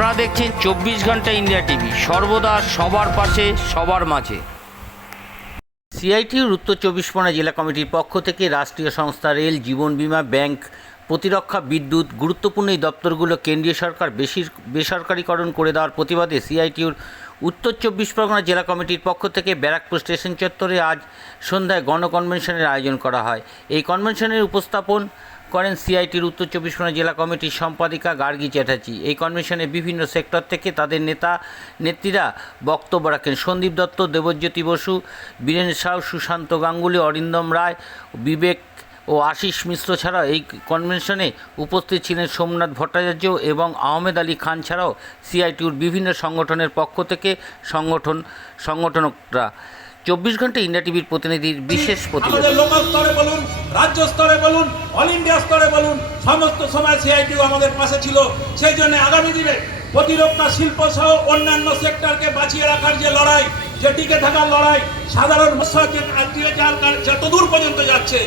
আপনারা দেখছেন চব্বিশ ঘণ্টা ইন্ডিয়া টিভি। সর্বদা সবার পাশে, সবার মাঝে। সিআইটির উত্তর চব্বিশ পরগনা জেলা কমিটির পক্ষ থেকে রাষ্ট্রীয় সংস্থা রেল জীবন বীমা ব্যাংক প্রতিরক্ষা বিদ্যুৎ গুরুত্বপূর্ণ এই দপ্তরগুলো কেন্দ্রীয় সরকার বেশির বেসরকারীকরণ করে দেওয়ার প্রতিবাদে সিআইটিউর উত্তর চব্বিশ পরগনা জেলা কমিটির পক্ষ থেকে ব্যারাকপুর স্টেশন চত্বরে আজ সন্ধ্যায় গণকনভেনশনের আয়োজন করা হয়। এই কনভেনশনের উপস্থাপন করেন সিআইটির উত্তর চব্বিশ পরগনা জেলা কমিটির সম্পাদিকা গার্গী চ্যাটার্জি। এই কনভেনশনে বিভিন্ন সেক্টর থেকে তাদের নেতা, নেত্রীরা বক্তব্য রাখেন। সন্দীপ দত্ত, দেবজ্যোতি বসু, বীরেন সাউ, সুশান্ত গাঙ্গুলি, অরিন্দম রায়, বিবেক ও আশিস মিশ্র ছাড়াও এই কনভেনশনে উপস্থিত ছিলেন সোমনাথ ভট্টাচার্য এবং আহমেদ আলী খান ছাড়াও সিআইটিউর বিভিন্ন সংগঠনের পক্ষ থেকে সংগঠন, সংগঠনকরা। চব্বিশ ঘণ্টা ইন্ডিয়া টিভির প্রতিনিধির বিশেষ প্রতিবেদন। লোকাল স্তরে বলুন, রাজ্য স্তরে বলুন অল ইন্ডিয়া স্তরে বলুন, সমস্ত সময় সিআইটিও আমাদের পাশে ছিল। সেই জন্য আগামী দিনে প্রতিরক্ষা শিল্প সহ অন্যান্য সেক্টরকে বাঁচিয়ে রাখার যে লড়াই, যে টিকে থাকার লড়াই, সাধারণ যতদূর পর্যন্ত যাচ্ছে,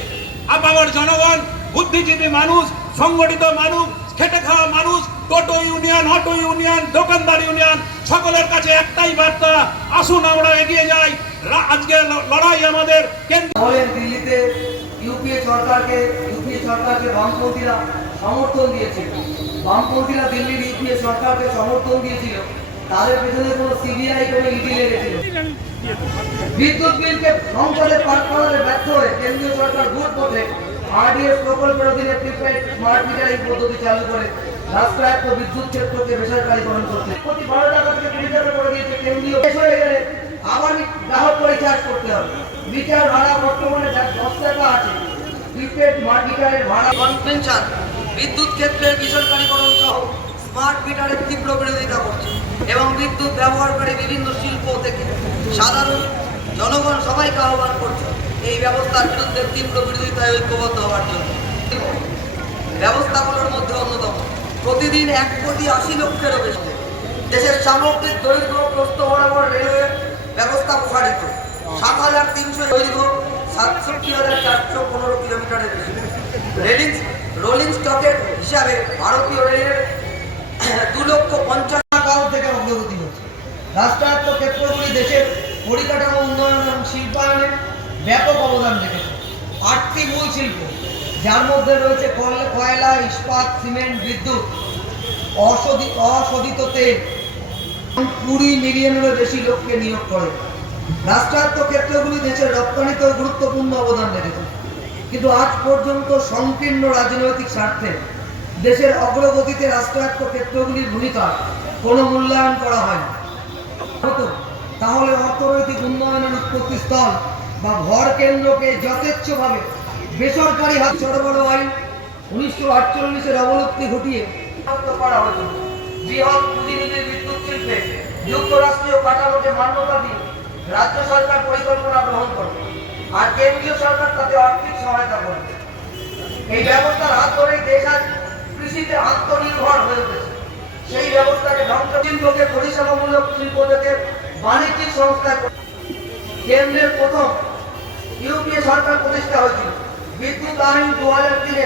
আপামর জনগণ, বুদ্ধিজীবী মানুষ, সংগঠিত মানুষ, খেটে খাওয়া মানুষ, টোটো ইউনিয়ন, অটো ইউনিয়ন, দোকানদার ইউনিয়ন, সকলের কাছে একটাই বার্তা, আসুন আমরা এগিয়ে যাই। আজকে লড়াই আমাদের দিল্লিতে ইউপিএ সরকারকে ইউপিএ সরকারকে বামপন্থীরা সমর্থন দিয়েছিল। বামপন্থীরা দিল্লির ইউপিএ সরকারকে সমর্থন দিয়েছিল। তাদের পেছনে সিবিআই ইডি লেগেছিল। বিদ্যুৎ বিলকে সংসদে করাতে ব্যর্থ হয়ে কেন্দ্রীয় সরকার ভোট পথে আরডিএস প্রকল্পের অধীনে প্রিপেড স্মার্ট মিটারিং পদ্ধতি চালু করে রাষ্ট্রায়ত্ত বিদ্যুৎ ক্ষেত্রকে বেসরকারীকরণ প্রতি বারো টাকা থেকে কুড়ি টাকা করে দিয়েছে কেন্দ্রীয়। হয়ে গেলে আবার গ্রাহক রিচার্জ করতে হবে। মিটার ভাড়া বর্তমানে যা দশ টাকা আছে প্রিপেড মিটারের ভাড়া কনভেনশন বিদ্যুৎ ক্ষেত্রের বেসরকারীকরণ সহ স্মার্ট মিটারের তীব্র বিরোধিতা করছে এবং বিদ্যুৎ ব্যবহারকারী বিভিন্ন শিল্প থেকে সাধারণ জনগণ সবাইকে আহ্বান করছে এই ব্যবস্থার বিরুদ্ধে তীব্র বিরোধিতায় ঐক্যবদ্ধ হওয়ার জন্য। ব্যবস্থাগুলোর মধ্যে অন্যতম, প্রতিদিন এক কোটি আশি লক্ষেরও বেশি। দেশের সামগ্রিক দৈর্ঘ্য, প্রস্থ বরাবর রেলওয়ে ব্যবস্থা প্রসারিত সাত হাজার তিনশো দৈর্ঘ্য সাতষট্টি হাজার চারশো পনেরো কিলোমিটারের রেলিং। রোলিং স্টকের হিসাবে ভারতীয় রেলের দু লক্ষ পঞ্চাশ কারণ থেকে অগ্রগতি হচ্ছে। রাষ্ট্রায়ত্ত ক্ষেত্রগুলি দেশের পরিকাঠামো উন্নয়ন এবং শিল্পায়নে ব্যাপক অবদান রেখেছে। আটটি মূল শিল্প, যার মধ্যে রয়েছে কল- কয়লা, ইস্পাত, সিমেন্ট, বিদ্যুৎ অশোধিত অশোধিত তেল কুড়ি মিলিয়নেরও বেশি লোককে নিয়োগ করে। রাষ্ট্রায়ত্ত ক্ষেত্রগুলি দেশের রপ্তানিতেও গুরুত্বপূর্ণ অবদান রেখেছে। কিন্তু আজ পর্যন্ত সংকীর্ণ রাজনৈতিক স্বার্থে দেশের অগ্রগতিতে রাষ্ট্রায়ত্ত ক্ষেত্রগুলির ভূমিকা কোনো মূল্যায়ন করা হয়নি। হতো তাহলে অর্থনৈতিক উন্নয়নের উৎপত্তি স্থল বা ভর কেন্দ্রকে যথেচ্ছভাবে বেসরকারি হাত সরবরাহ আইন উনিশশো আটচল্লিশের অবলুপ্তি ঘটিয়ে করা হতো বৃহৎ পুঁজিনিধির বিদ্যুৎ যুক্তরাষ্ট্রীয় কাঠামোকে মান্যতা দিয়ে রাজ্য সরকার পরিকল্পনা গ্রহণ করবে আর কেন্দ্রীয় সরকার তাতে আর্থিক সহায়তা করবে। এই ব্যবস্থার হাত ধরেই দেশ আজ কৃষিতে আত্মনির্ভর হয়ে উঠেছে। সেই ব্যবস্থাকে ধ্বংস শিল্পকে পরিষেবামূলক শিল্প থেকে বাণিজ্যিক সংস্থা কেন্দ্রের প্রথম ইউপিএ সরকার প্রতিষ্ঠা হয়েছিল। বিদ্যুৎ আইন দু হাজার তিনে